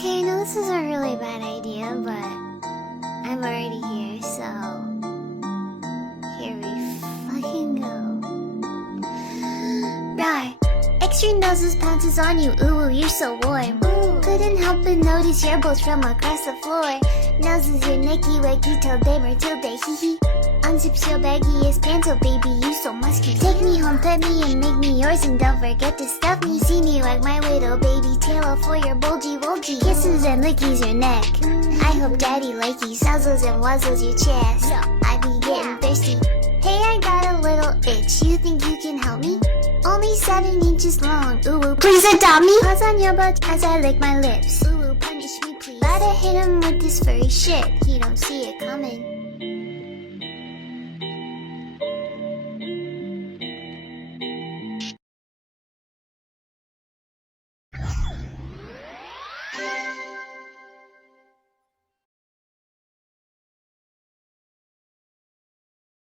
Okay, I know this is a really bad idea, but I'm already here, so here we fucking go. Rawr. Extra noses pounces on you, ooh, you're so warm. Ooh. Couldn't help but notice your bolts from across the floor. Noses your nicky wacky till day till day, hee hee. Unzips your baggiest pants, oh baby, you so musky. Take me home, pet me, and make me yours, and don't forget to stuff me. See me like my widow baby, tail off for your bulgy. Kisses and lickies your neck. I hope daddy likey nuzzles and wuzzles your chest. I be getting thirsty. Hey, I got a little itch. You think you can help me? Only 7 inches long. Ooh, please adopt me. Paws on your butt as I lick my lips. Ooh, punish me please. Gotta hit him with this furry shit. He don't see it coming.